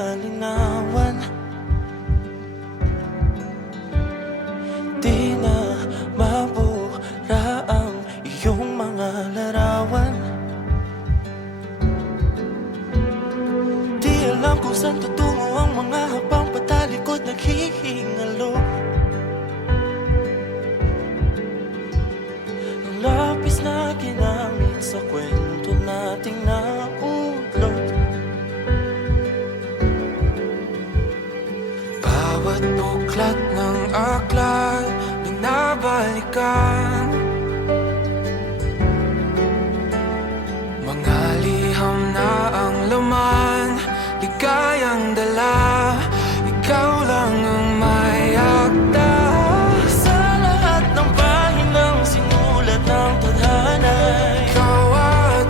malinawan. Di na mabura ang iyong mga larawan. Di alam kung saan tutungo ang mga habang patalikod naghihingalo. Ang lapis na ginamit sa kwento nating naulot. Bawat buklat ng aklat binabalikan. Mga liham na ang laman, ligayang dala, ikaw lang ang may akda. Sa lahat ng pahinang sinulat ng tadhana, ikaw at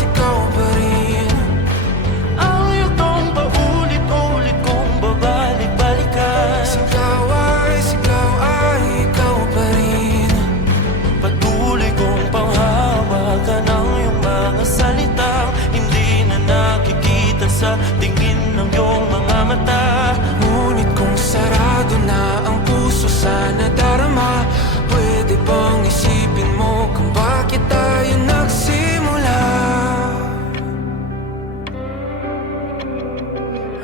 ikaw pa rin. Ang yugtong paulit-ulit kong babalik-balikan. Sigaw ay ikaw pa rin. Patuloy kong panghawakan ang iyong mga salitang hindi na nakikita sa tingin ng iyong mga mata. Ngunit kung sarado na ang puso sa nadarama, pwede bang isipin mo kung bakit tayo nagsimula?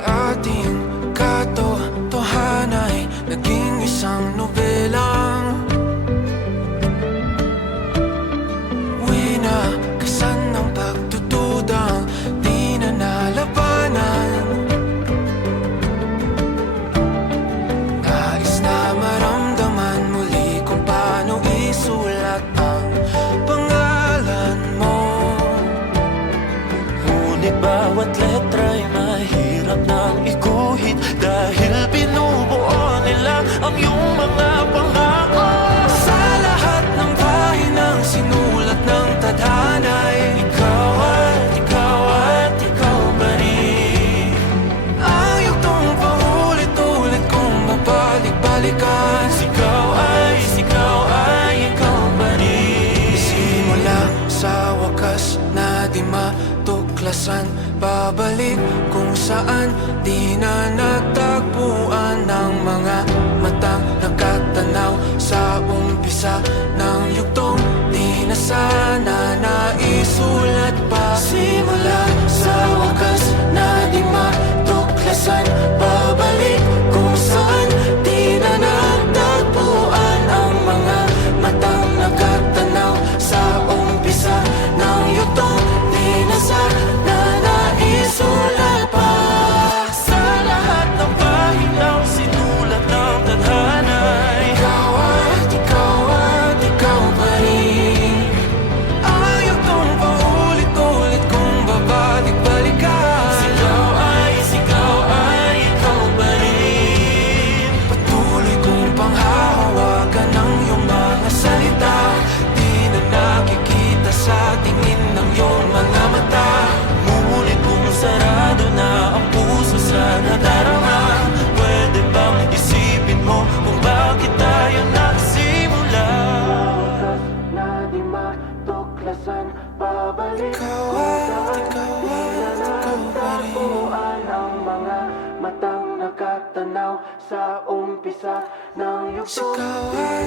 Ating katotohanan ay naging isang nobelang winakasan ng pagtutudang di na nalabanan. Nais na maramdaman muli kung paano isulat ang pangalan mo. Ngunit bawat letra'y mahirap nang iguhit dahil binubuo nila ang iyong mga pangako. Sa lahat ng pahinang sinulat ng tadhana, ikaw pa rin. Ang yugtong paulit-ulit kong babalik-balikan. Sigaw ay ikaw pa rin. Simula sa wakas na di matuklasan, babalik kung saan di na natagpuan ng mga matang nakatanaw sa umpisa ng yugtong di na sana naisulat pa. Simula sa wakas na di matuklasan, babalik kung saan di na natagpuan ang mga matang nakatanaw sa umpisa ng yugtong di na sana naisulat pa. Sa lahat ng pahinang sinulat ng tadhana, ikaw pa rin. Ang yugtong paulit-ulit kong babalik-balikan. Sigaw ay ikaw pa rin. Patuloy kong panghahawakan ang iyong mga salita, di na nakikita sa tingin ng iyong mga mata. Ngunit kung sarado na ang puso sa nadarama, pwede bang isipin mo kung bakit tayo nagsimula? Na di matuklasan, babalik ikaw pa rin. Ang mga matang nakatanaw sa umpisa ng yugtong. Sigaw ay